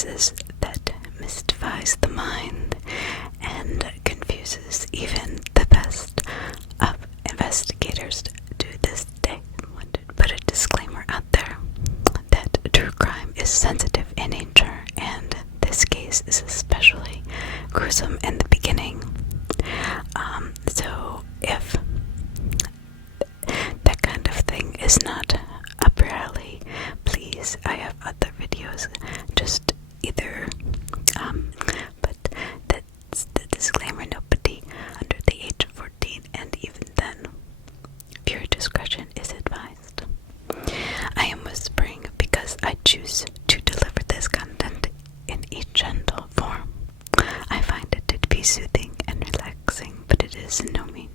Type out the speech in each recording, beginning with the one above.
cases that mystifies the mind and confuses even the best of investigators to this day. I want to put a disclaimer out there that true crime is sensitive in nature, and this case is especially gruesome in the beginning. So if that kind of thing is not up your alley, please, I have other videos, just either, but that's the disclaimer, nobody under the age of 14, and even then, pure discretion is advised. I am whispering because I choose to deliver this content in a gentle form. I find it to be soothing and relaxing, but it is in no means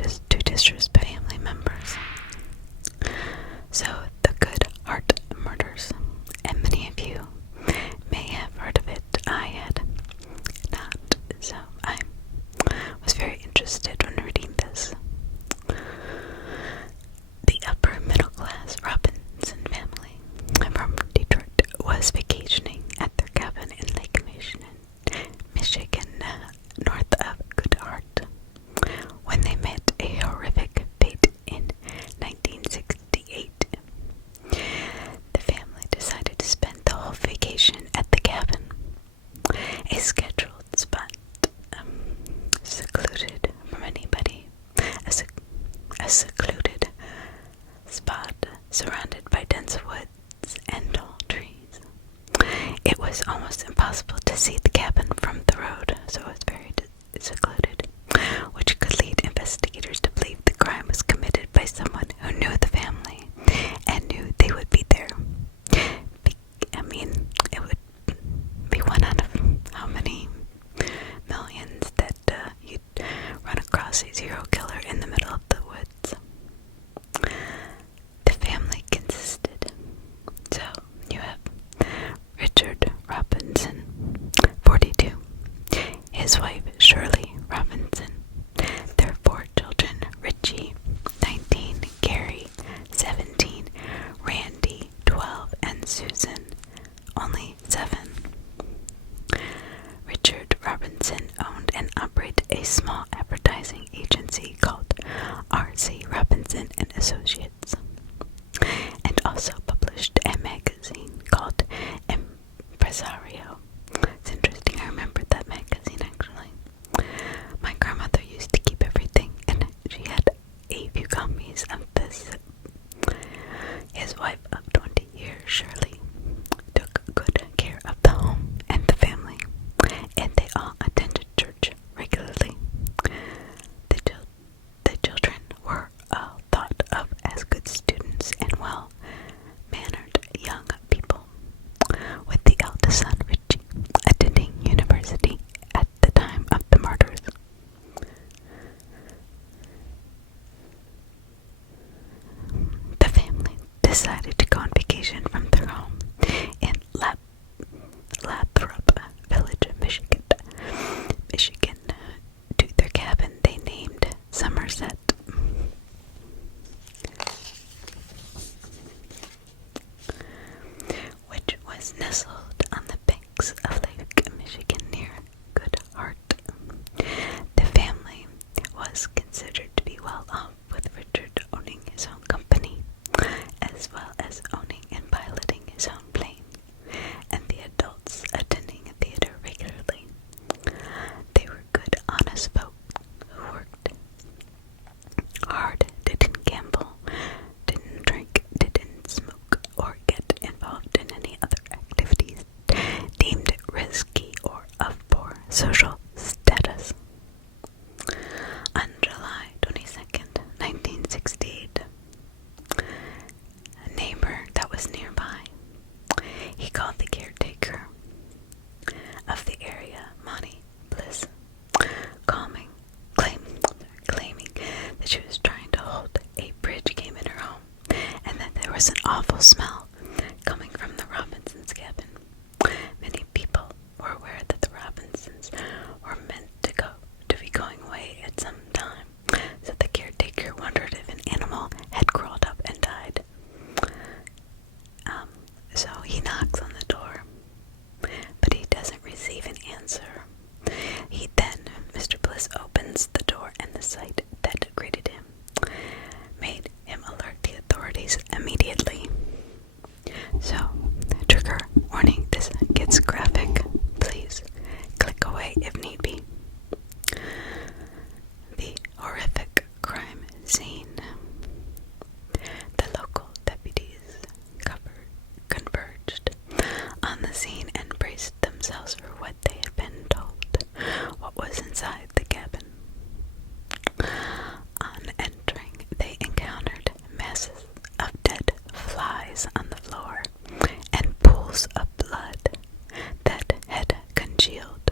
just to disrespect family members. So, the Good Heart Murders, and many of you may have heard of it. I had not, so I was very interested when reading this. The upper middle class Robinson family from Detroit was vacationing at their cabin in Lake Michigan, north of Good Heart, when they met a horrific fate in 1968. The family decided to spend the whole vacation at the cabin, a scheduled spot, secluded from anybody, a secluded spot surrounded by dense woods and tall trees. It was almost impossible to see the cabin from the road, so it was very secluded, which could lead investigators to believe the crime was committed by someone who knew the family and knew they would be there. It would be one out of how many millions that you'd run across a serial killer in the middle of the woods. The family consisted. So you have Richard Robinson, 42, his wife Shirley Robinson, their 4 children, Richie, 19, Gary, 17, Randy, 12, and Susan, only 7. Richard Robinson owned and operated a small advertising agency called R.C. Robinson and Associates, and also published a magazine called Empresario. It's interesting, I remember that magazine actually. My grandmother used to keep everything, and she had a few copies of this. His wife of 20 years, Shirley, took good care of the home and the family, and they all attended church regularly. The children were all thought of as good sight that greeted him made him alert the authorities immediately. So, trigger warning, this gets graphic. Please click away if need be. The horrific crime scene. The local deputies converged on the scene and braced themselves for what they had been told. What was inside the cabin? On entering, they encountered masses of dead flies on the floor and pools of blood that had congealed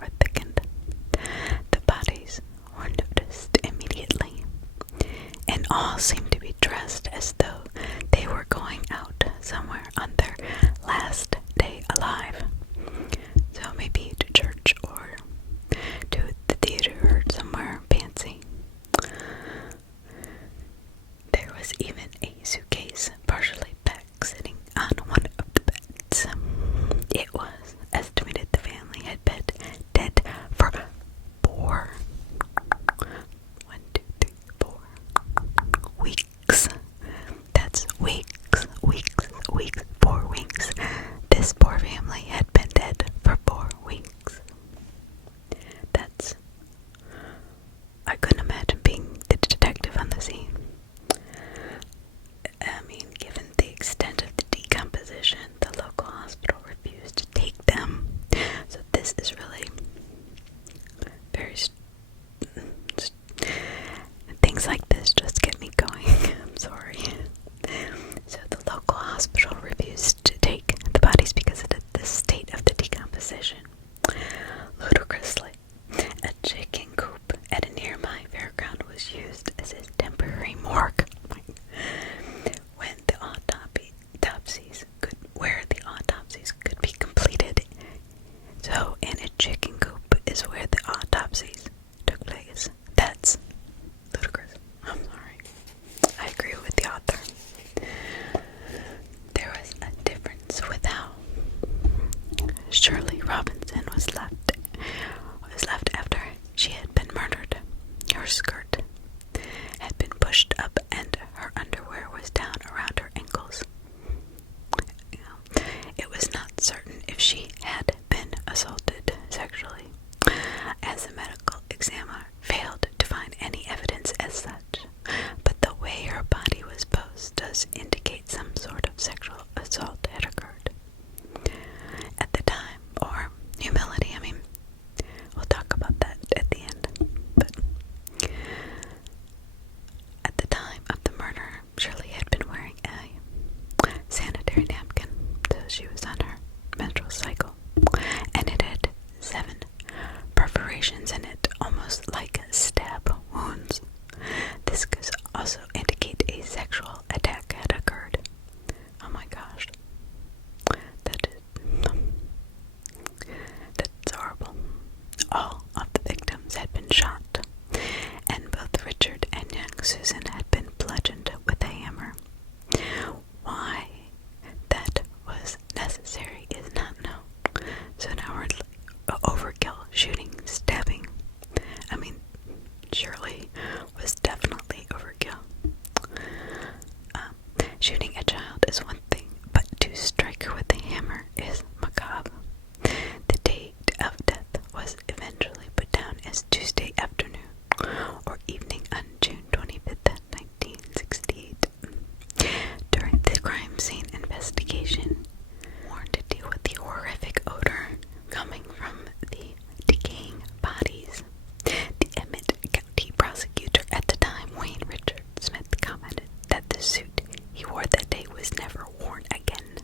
or thickened. The bodies were noticed immediately, and all seemed to be dressed as though they were going out somewhere on their last day alive. So maybe to church or to the theater or somewhere fancy. There was even a suitcase partially packed sitting on one of the beds. It was estimated the family had been dead for 4 weeks. That's weeks, 4 weeks. This poor family had been dead for 4 weeks. I couldn't imagine being the detective on the scene. I mean, given the extent of the decomposition, the local hospital refused to take them. So this is really very... Things like this just get me going. I'm sorry. So the local hospital refused to take the bodies because of the state of the decomposition. Ludicrously, a chicken coop at a nearby fairground was used as a temporary morgue. Where the autopsies could be completed. So, in a chicken coop is where the autopsies took place. That's ludicrous. I'm sorry. I agree with the author. There was a difference with how Shirley Robinson was left after she had been murdered. Her skirt had been pushed up and her underwear was down around her ankles. It was not certain if she had been assaulted sexually, as the medical examiner failed to find any evidence as such, but the way her body was posed does indicate some sort of sexual assault had occurred at the time, or humility. I mean, we'll talk about that at the end, but at the time of the murder, Shirley had been wearing a sanitary napkin, so she was on her menstrual cycle, and it had 7 perforations in it, almost like stab wounds. This could also indicate a sexual attack had occurred. Oh my gosh. That's horrible. All of the victims had been shot, and both Richard and young Susan had been bludgeoned with a hammer. Why that was necessary is not known. So now we're overkill, shooting, stabbing. I mean, Shirley was definitely overkill. Shooting a child is one thing, but to strike her with a hammer is macabre. The date of death was eventually put down as Tuesday afternoon or evening on June 25th, 1968. During the crime scene investigation, warned to deal with the horrific odor coming from the decaying bodies, the Emmett County prosecutor at the time, Wayne Richard Smith, commented that the suit he wore that day was never worn again.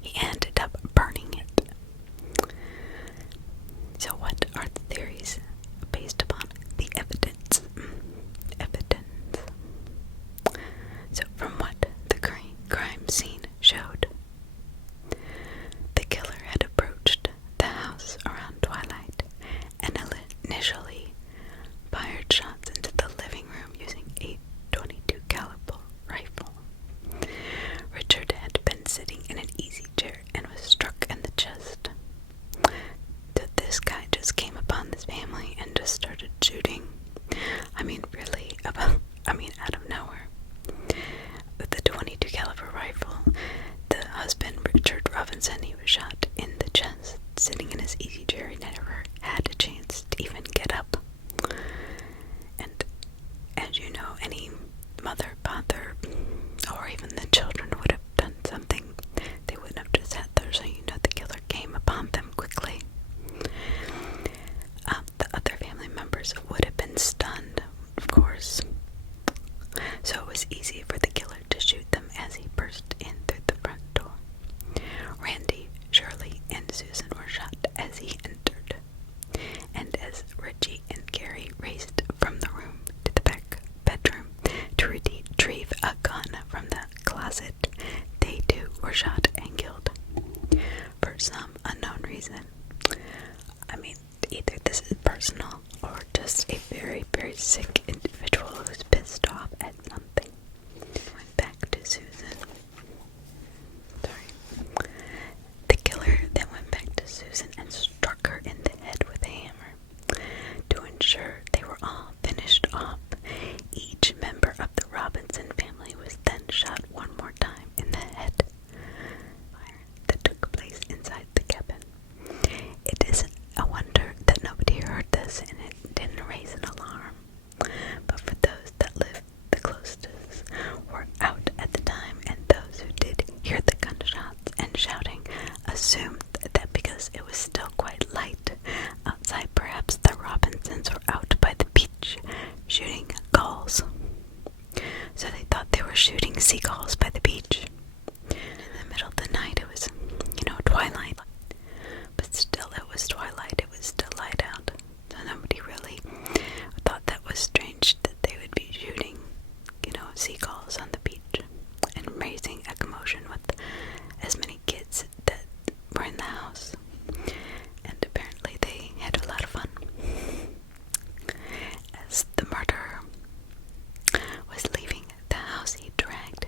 He ended up burning it. So what are the theories based upon the evidence? So from what the crime scene showed, the killer had approached the house around twilight and initially fired shots into the living room using a .22 caliber rifle. Richard had been sitting in an easy chair and was struck in the chest. So this guy just came upon this family and just started shooting. Really, out of nowhere. With the 22 caliber rifle, the husband, Richard Robinson, he was shot in the chest, sitting in his easy chair. He never had a chance to even get up. And as you know, any mother, father, or even the children would have done something. They wouldn't have just sat there, so you know the killer came upon them quickly. The other family members would have been stunned, of course. So it was easy for the killer to shoot them as he burst in through the front door. Randy, Shirley, and Susan were shot as he entered. And as Richie and Gary raced from the room to the back bedroom to retrieve a gun from the closet, they too were shot and killed. For some unknown reason. Either this is personal or just a very, very sick individual who's pissed off at something. Went back to Susan. The killer then went back to Susan and struck her in the head with a hammer. To ensure they were all finished off, each member of the Robinson family was then shot one more time in the head. Fire that took place inside the cabin. It isn't a wonder that nobody heard this and it didn't raise an alarm. But for those that lived the closest, were out at the time, and those who did hear the gunshots and shouting assumed that because it was still quite light outside, perhaps the Robinsons were out by the beach shooting gulls. So they thought they were shooting seagulls by the beach. In the middle of the night, it was, twilight. But still, it was twilight. It was still light out. So nobody really thought that was strange that they would be shooting, seagulls on the beach and raising a commotion with as many kids that were in the house. And apparently they had a lot of fun. As the murderer was leaving the house, he dragged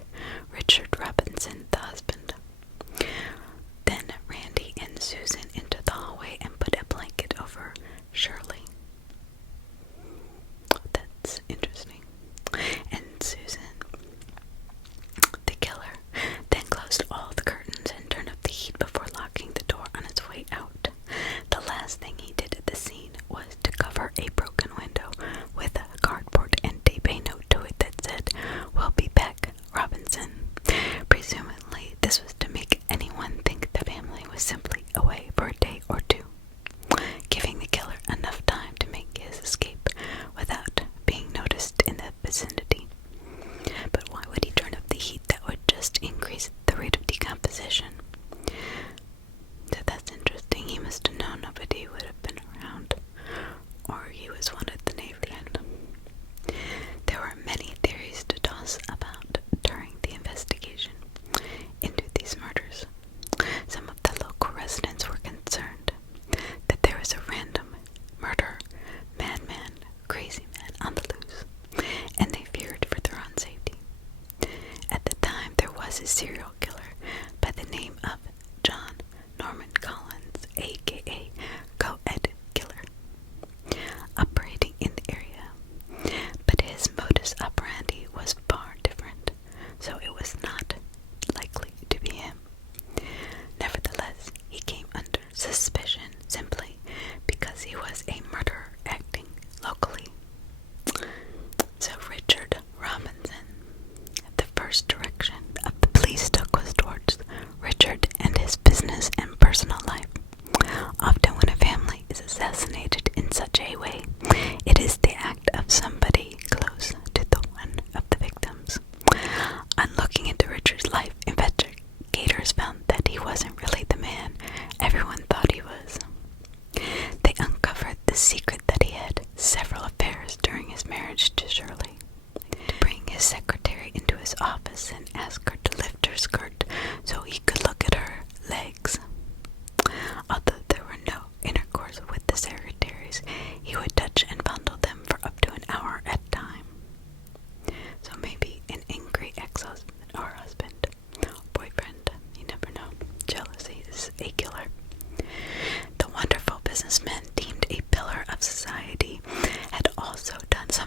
Richard Robinson, the husband, then Randy and Susan into the hallway and put a blanket over Shirley. That's interesting. And Susan, the killer, then closed all the curtains and turned up the heat before locking the door on his way out. The last thing he did at the scene was to cover a broken window with a cardboard and tape a note to it that said, "We'll be back, Robinson." Presumably, this was to make anyone think the family was simply away for a day or two, giving the killer enough time to make his escape without being noticed in the vicinity. But why would he turn up the heat? That would just increase the rate of decomposition. So that's interesting. He must have known nobody would have been around, or he was one of the neighbors. There were many theories to toss about during the investigation into these murders. Some of the local residents were concerned that there was a random murder, madman, crazy man on the loose, and they feared for their own safety. At the time, there was a serial killer by the name of John Norman Collins, aka Co-Ed Killer, operating in the area. But his modus operandi was far different, so it was not likely to be him. Nevertheless, he came under suspicion simply because he was a murderer acting locally. So Richard Robinson, the first direction of the police took was towards Richard and his business and personal life. Often when a family is assassinated in such a way, it is the act of somebody close to the one of the victims. On looking into Richard's life, investigators found that he wasn't really the man everyone thought he was. They uncovered the secret that he had several affairs during his marriage to Shirley. To bring his secretary into his office and ask her to lift her skirt so he could look at her legs. Although there were no intercourse with the secretaries, he would touch and fondle them for up to an hour at a time. So maybe an angry ex-husband or husband, boyfriend, you never know. Jealousy is a killer. The wonderful businessman, deemed a pillar of society, had also done some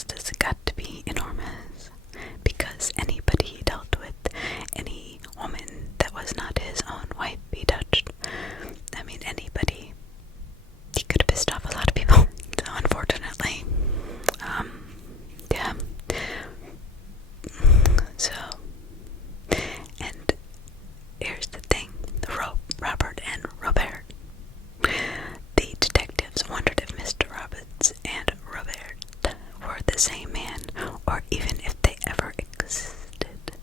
injustice got to be enormous, because anybody he dealt with, any woman that was not his own wife, he touched. I mean, anybody. He could have pissed off a lot of people. So unfortunately, yeah. So, and here's the thing, Robert and Robert. The detectives wondered if Mr. Roberts and Robert were the same man, or even if they ever existed.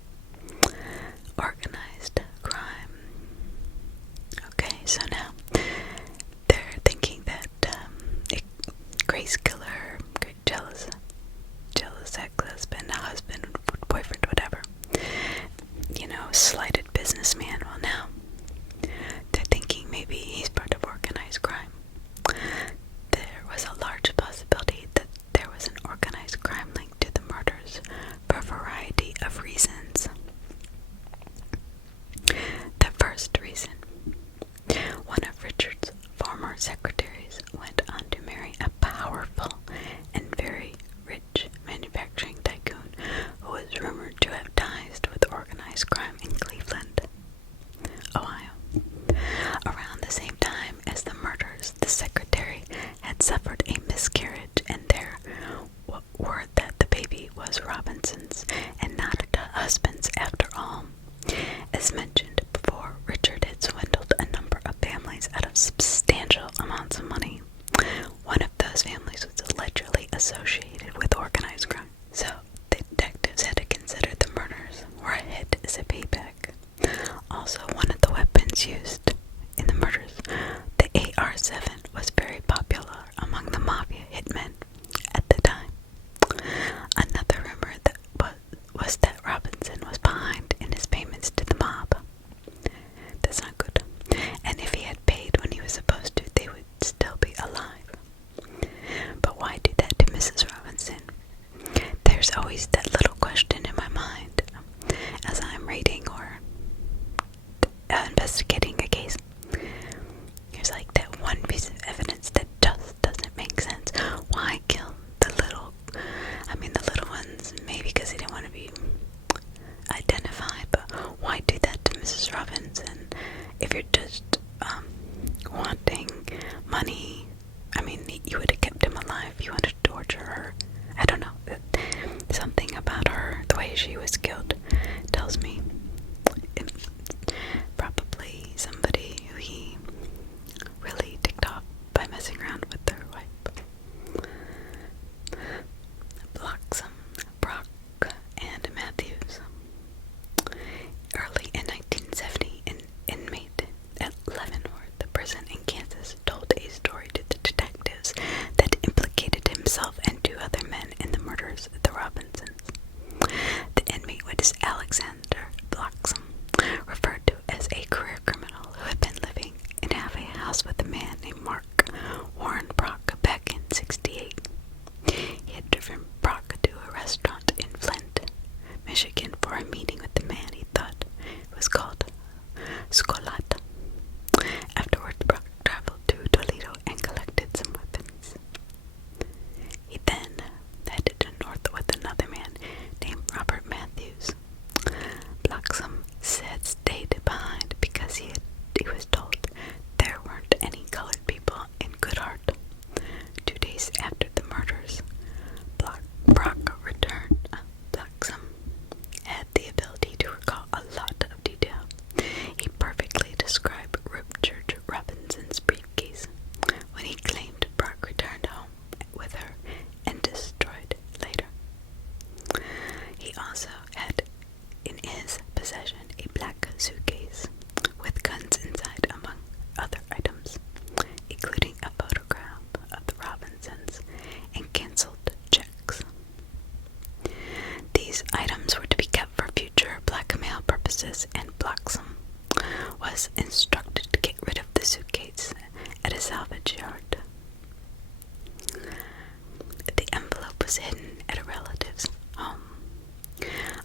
Organized crime. Okay, so now they're thinking that Grace killer, jealous ex-husband, boyfriend, whatever, slighted businessman. Well, now they're thinking maybe he's part of organized crime. There was a large possibility that there was an organized crime link to the murders for a variety of reasons. The first reason: one of Richard's former secretaries went on to marry a powerful and very rich manufacturing tycoon who was rumored to have ties with organized crime in Cleveland, Ohio. Around the same time as the murders, the secretary had suffered a miscarriage, and there word that the baby was Robinson's and not the husband's after all. As mentioned before, Richard had swindled a number of families out of substantial amounts of money. One of those families was allegedly associated with organized crime. So the detectives had to consider the murders were a hit as a payback. Also, one of the weapons used in the murders, the AR-7, was very popular among the mafia hitmen at the time. Another rumor that was that Robinson was behind in his payments to the mob. That's not good. And if he had paid when he was supposed to, they would still be alive. But why do that to Mrs. Robinson? There's always that little question in my mind as I'm reading or investigating a case. There's like that one piece of evidence that just doesn't make sense. Why kill the little ones? Maybe because they didn't want to be identified, but why do that to Mrs. Robinson? If you're just wanting money, you would have kept him alive. You wanted to torture her. I don't know. Something about her, the way she was killed, tells me probably somebody who he really ticked off by messing around with their wife. Bloxham, Brock, and Matthews. Early in 1970, an inmate at Leavenworth prison in Kansas told a story to the detectives that implicated himself and two other men in the murders of the Robinsons. The inmate was Alexander Bloxham, referred to as a career criminal who had been living in a halfway house with a man named Mark Warren Brock back in '68. He had driven Brock to a restaurant in Flint, Michigan for a meeting with the man he thought was called Scolat. Afterwards, Brock traveled to Toledo and collected some weapons. He then headed north with another man named Robert Matthews. Bloxham said stayed behind because he was told there weren't any colored people in Goodhart. 2 days after the murders, Brock returned. Bloxham had the ability to recall a lot of detail. He perfectly described Richard Robinson's briefcase when he claimed Brock returned home with her and destroyed later. He also had in his possession a black suitcase with guns inside, among other items, including a photograph of the Robinsons and canceled checks. These items were to be kept for future blackmail purposes, and Bloxham was instructed to get rid of the suitcase at a salvage yard. The envelope was hidden at a relative's home.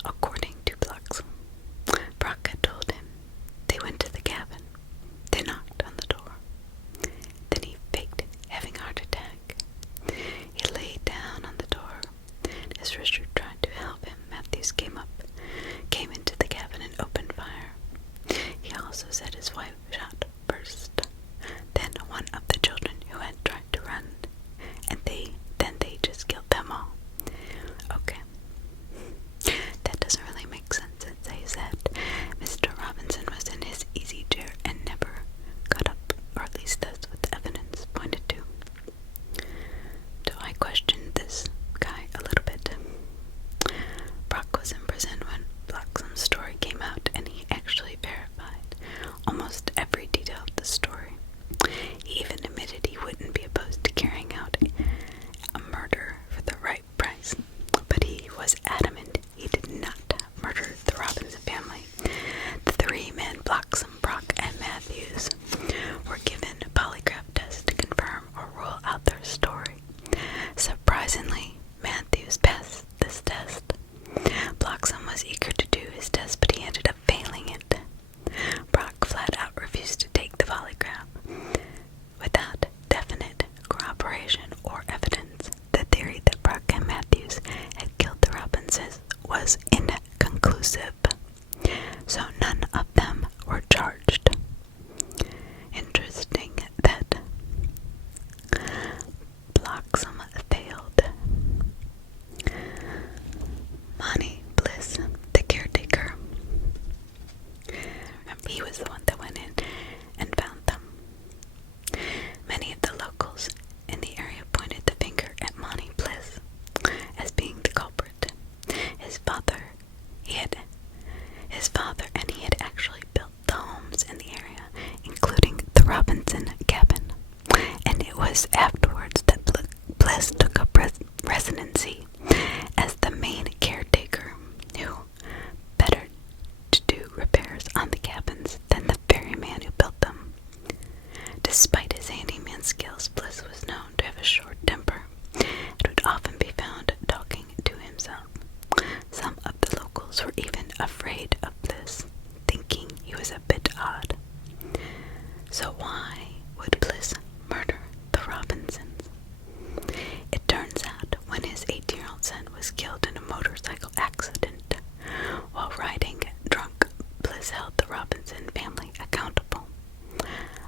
According to Bloxham, Brock had told him they went to the cabin. They knocked on the door. Then he faked having a heart attack. He laid down on the door, As Richard tried to help him, Matthews came into the cabin and opened fire. He also said his wife shot first, then one of the children who had tried to run, and then they just killed them all. Okay. That doesn't really make sense. It says that Mr. Robinson was in his easy chair and never got up, or at least that's what the evidence pointed to. So I questioned this guy a little bit. Brock was in prison when Bloxham's story came out, and he actually verified almost every detail of the story. He even admitted he wouldn't be opposed to carrying out a murder for the right price, but he was adamant he did not murder the Robinson family. The three men, Bloxham, Brock, and Matthews, were given a polygraph test to confirm or rule out their story. Surprisingly, Matthews passed this test. Bloxham was eager to do his test, but he ended up failing it. Brock flat out refused to take the polygraph. Without definite corroboration or evidence, the theory that Brock and Matthews had killed the Robinsons was inconclusive, so none of them were charged. Interesting that Bloxham failed. Monty Bliss, the caretaker, he was the one that went in and found them. Many of the locals in the area pointed the finger at Monty Bliss as being the culprit. His father and he had actually built the homes in the area, including the Robinson cabin, and it was afterwards that Bliss took up residency as the main caretaker, who better to do repairs on the cabins than the very man who built them. Despite his handyman skills, Bliss was known to have a short temper and would often be found talking to himself. Some of the locals were even afraid of Bliss, thinking he was a bit odd. So why would Bliss murder the Robinsons? It turns out when his 18-year-old son was killed in a motorcycle accident while riding drunk, Bliss held the Robinson family accountable.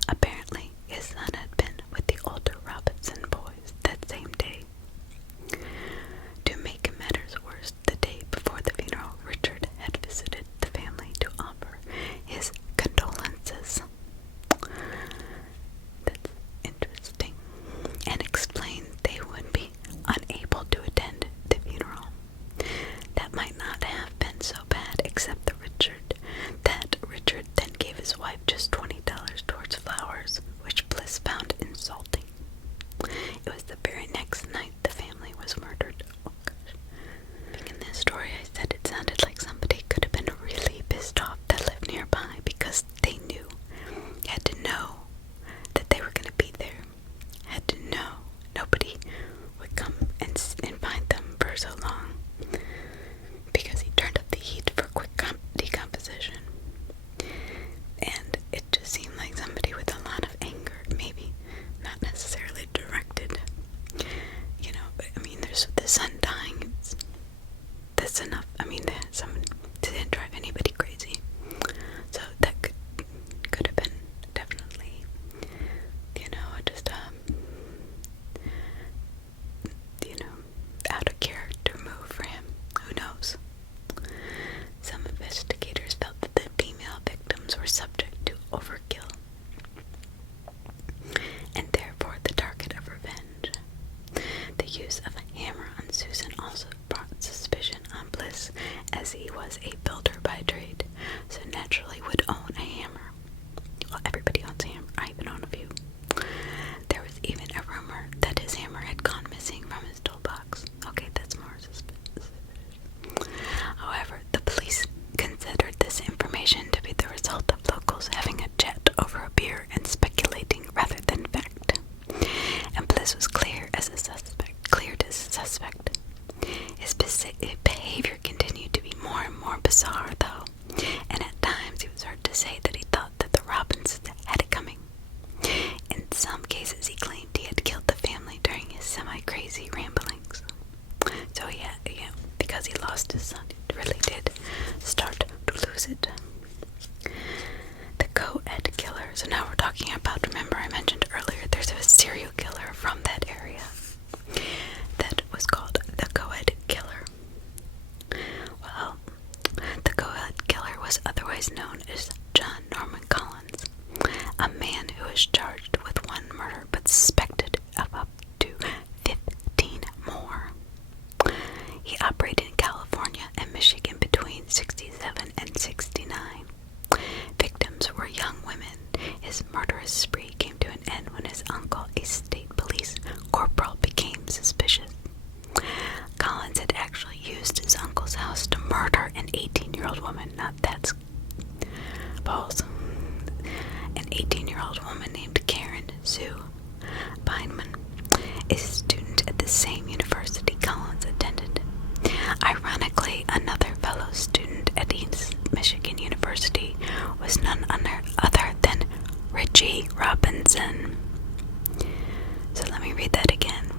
Apparently, his son had been with the older Robinson boys that same day. To make matters worse, the day before the funeral, Richard had visited the family to offer his condolences. That's interesting. And explained they would be unable to attend the funeral. That might not have been so bad, except that Richard then gave his wife just $20 towards flowers, which Bliss found insulting. It was the very next night the family was murdered. Oh gosh. In this story, I said it sounded like somebody could have been really pissed off that lived nearby because they had to know that they were going to be there. Had to know nobody would come and find them for so long because he turned up the heat for quick decomposition. And it just seemed like somebody with a lot of anger, maybe not necessarily directed. You know, I mean, there's the son dying. That's enough. I mean, someone didn't drive anybody crazy. So that could have been definitely, just out of character move for him. Who knows? Some investigators felt that the female victims were subject to overkill, and therefore the target of revenge. The use of a hammer on Susan also brought suspicion on Bliss, as he was a builder by trade, so naturally would own a hammer. Well, everybody owns a hammer. I even own a few. There was even a rumor that his hammer had gone missing from his toolbox. Okay, that's more suspicious. However, the police considered this information to be the result of locals having a chat over a beer and speculating rather than fact. And Bliss was cleared as a suspect. His behavior continued to be more and more bizarre, though, and at times he was heard to say that he thought that the Robinsons had it coming. In some cases, he claimed he had killed the family during his semi-crazy ramble lost his son. He really did start to lose it. The co-ed killer. So now we're talking about, remember I mentioned earlier, there's a serial killer from that area that was called the co-ed killer. Well, the co-ed killer was otherwise known as John Norman Collins, a man who was charged with one murder but suspected of up to 15 more. He operated in California and Michigan between 67 and 69. Victims were young women. His murderous spree came to an end when his uncle, a state police corporal, became suspicious. Collins had actually used his uncle's house to murder an 18-year-old woman. Now that's balls. An 18-year-old woman named Karen Sue Beinman, a student at the same university Collins attended. Ironically, another fellow student at East Michigan University was none other than Richie Robinson. So let me read that again.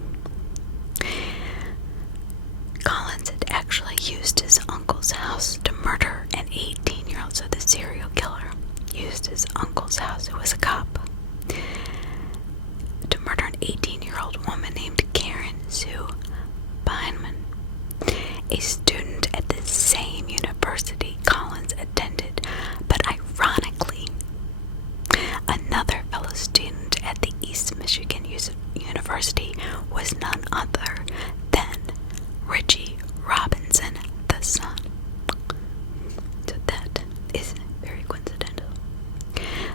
Collins had actually used his uncle's house to murder an 18-year-old, so the serial killer used his uncle's house, who was a cop, to murder an 18-year-old woman named Karen Sue Beinman, a student at the same university Collins attended, but ironically, another fellow student at the East Michigan University was none other than Richie Robinson, the son. So that is very coincidental.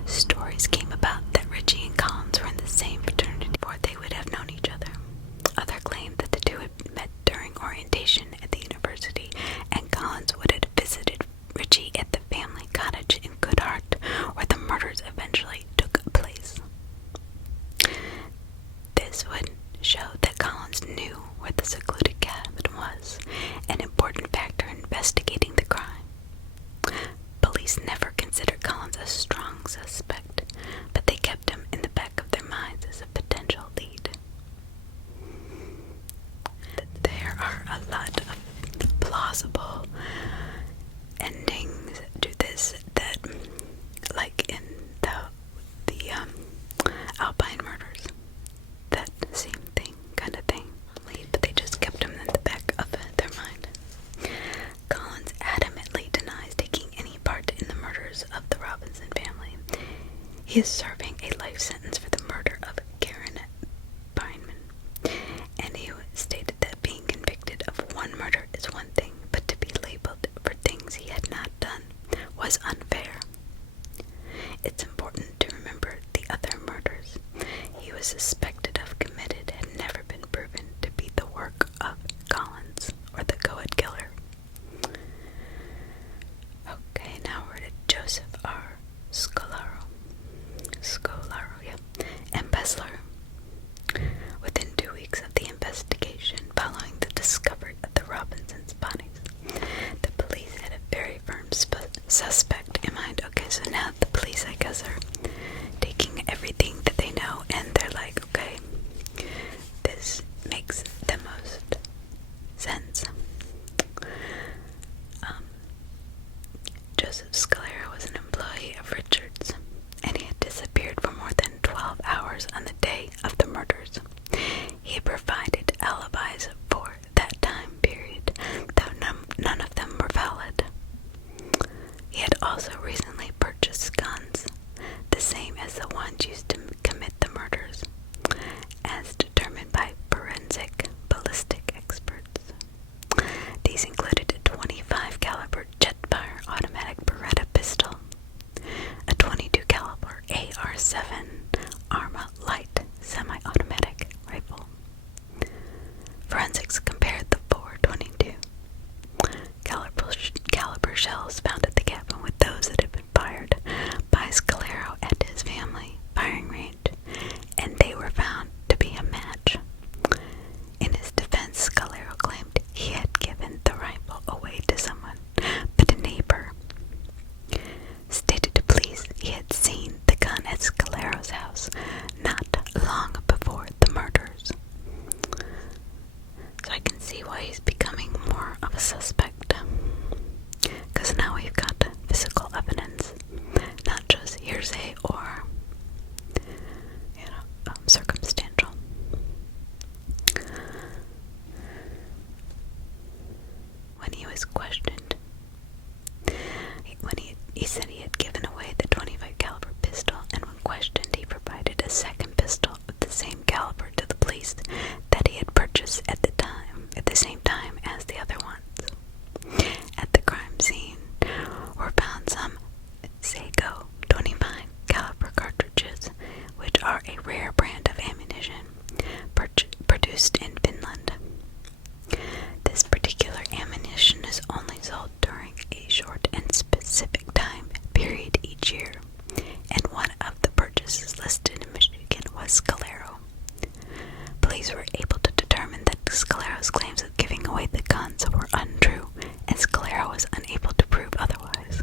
Stories came about that Richie and Collins were in the same fraternity before they would have known each other. Others claimed that the two had met during orientation at the university, and Collins would have visited Richie at the family cottage in Goodhart, where the murders eventually took place. This would show that Collins knew where the secluded cabin was, an important factor in investigating the crime. Police never considered Collins a strong suspect, but they kept him in the back of their minds as a potential lead. There are a lot of plausible endings to this that, like in the Alpine murders, that same thing, kind of thing, but they just kept him in the back of their mind. Collins adamantly denies taking any part in the murders of the Robinson family. He is serving a life sentence for the murder of Karen Beinman, and he stated that being convicted of one murder is one thing, but to be labeled for things he had not done was unfair. It's important to remember the other murders he was suspected of committed had never been proven to be the work of Collins or the co-ed killer. Okay, now we're to Joseph R. Scolaro, embezzler. Within 2 weeks of the investigation following the discovery of the Robinsons' bodies, the police had a very firm suspect in mind. Okay, so now the police, I guess, are taking everything that they know and they're like, okay, this makes the most sense. Joseph Scalera was an employee of Richards, and he had disappeared for more than 12 hours on the day of the murders. He provided alibis for that time period, though none of them were valid. He had also recently purchased guns, the same as the ones used to commit the murders, as determined by forensic ballistic experts. These included a 25 caliber Jetfire automatic Beretta pistol, a 22 caliber AR-7 Arma Light semi-automatic rifle. Forensics compared the 4.22 caliber shells found at the cabin with those that had been fired by Scalero at his family firing range. was questioned. He said he had given away the .25 caliber pistol, and when questioned, he provided a second pistol of the same caliber to the police that he had purchased at the same time as the other ones. At the crime scene were found some Seiko .25 caliber cartridges, which are a rare brand of ammunition produced in Finland. This particular ammunition is only sold during a short and specific time period each year, and one of the purchases listed in Michigan was Scalero. Police were able to determine that Scalero's claims of giving away the guns were untrue, and Scalero was unable to prove otherwise.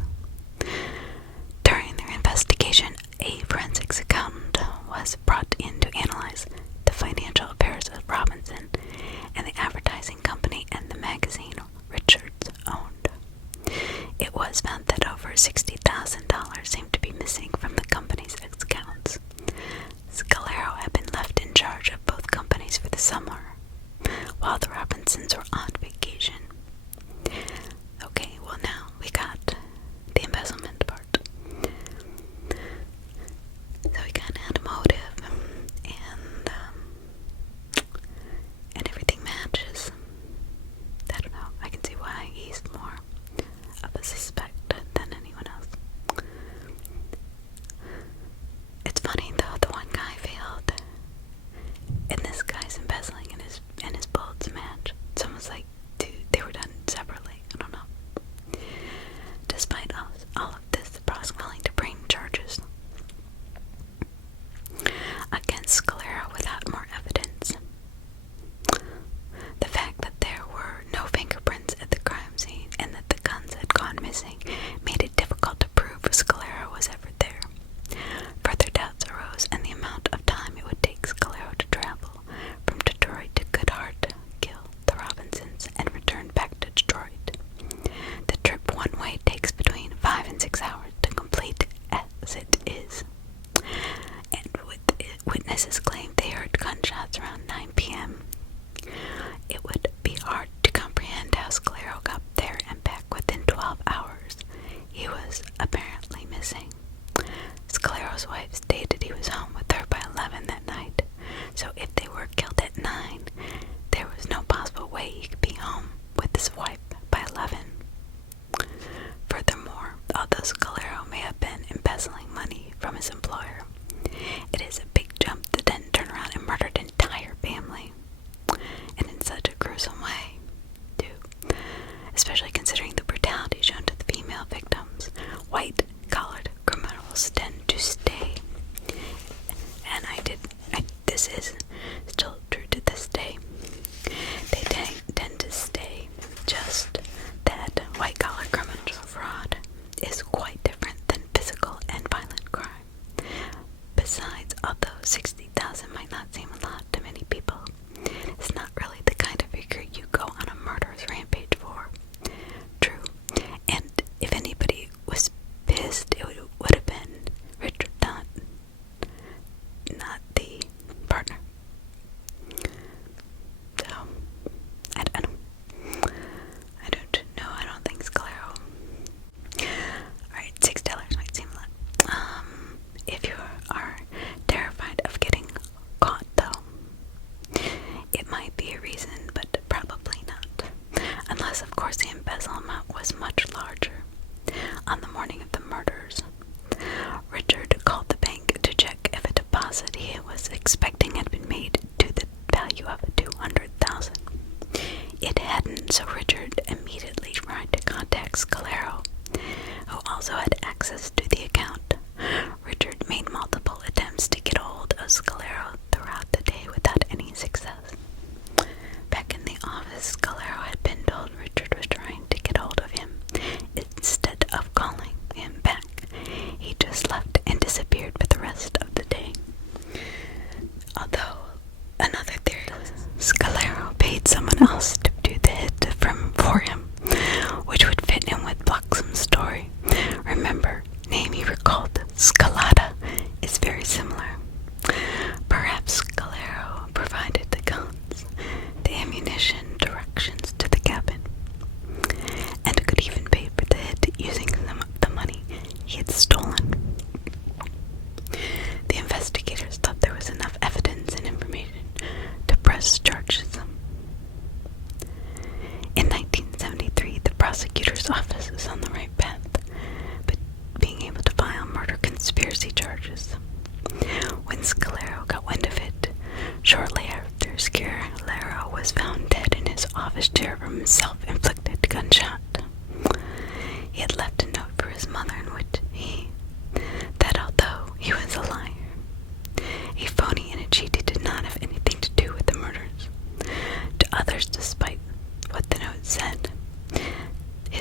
During their investigation, a forensics accountant was brought in to analyze the financial affairs of Robinson and the advertising company and the magazine Richards owned. It was found that over $60,000 seemed to be missing from the company's accounts. Scalero had been left in charge of both companies for the summer, while the Robinsons were on vacation. Okay, well now we got the embezzlement part. So we kind of had a motive, and everything matches. I don't know, I can see why he's more of a suspect than anyone else. It's funny though, the one guy failed, and this guy's embezzling, and his bullets match. It's almost like they were done separately. I don't know. Despite all of this, the prosecutor was willing to bring charges against Scalero without more evidence. The fact that there were no fingerprints at the crime scene and that the guns had gone missing made it difficult to prove Scalero was ever there. Further doubts arose, and the amount of time it would take Scalero to travel from Detroit to Goodhart, kill the Robinsons, and return back to Detroit. The trip one way takes between 5 and 6 hours to complete, as it is. And witnesses claimed they heard gunshots around 9 p.m. It would be hard to comprehend how Scalero got there and back within 12 hours. He was apparently missing. Scalero's wife stated he was home with her by 11 that night, so if they were killed at 9, there was no possible way he could be home with his wife by 11. Furthermore, although Scalero may have been embezzling money from his employer, it is a big jump to then turn around and murder an entire family, and in such a gruesome way, too, especially considering the brutality shown to the female victims. White-collared criminals tend to stay, and this is still true to this day. They tend to stay, just that white-collar criminal fraud is quite different than physical and violent crime. Besides, although 60,000 might not seem a lot to many people, it's not really the kind of figure you go on a murderous rampage for. True, and if anybody was pissed, it would have been Richard Dunn, not the partner. So, I don't know. I don't think Scalero. Alright, $6 might seem a lot. If you are terrified of getting caught, though, it might be a reason, but probably not. Unless, of course, the embezzlement was much larger. On the morning of the murders, Richard called the bank to check if a deposit he was expecting had been made to the value of $200,000. It hadn't, so Richard immediately tried to contact Scalero, who also had access to the account. Richard made multiple attempts to get hold of Scalero throughout the day without any success. Back in the office, Scalero had been told Richard was trying to get hold of him. Instead of calling him back, he just left and disappeared for the rest of the day. Although, another theory was Scalero paid someone else to do the hit for him,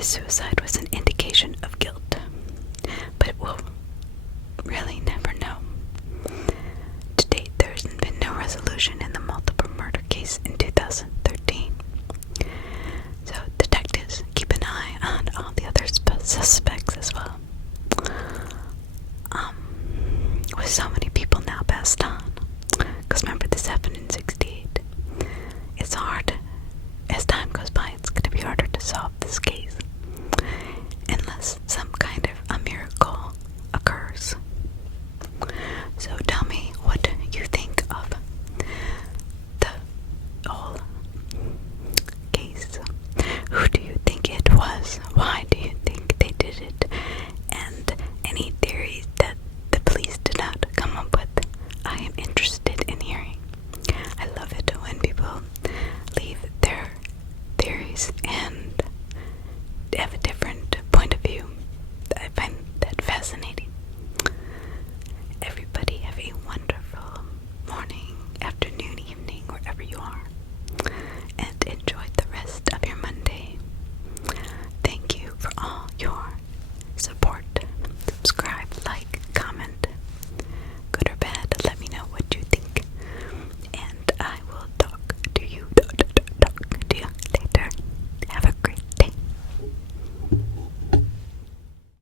suicide was an indication of guilt, but we'll really never know. To date, there has been no resolution in the multiple murder case in 2000.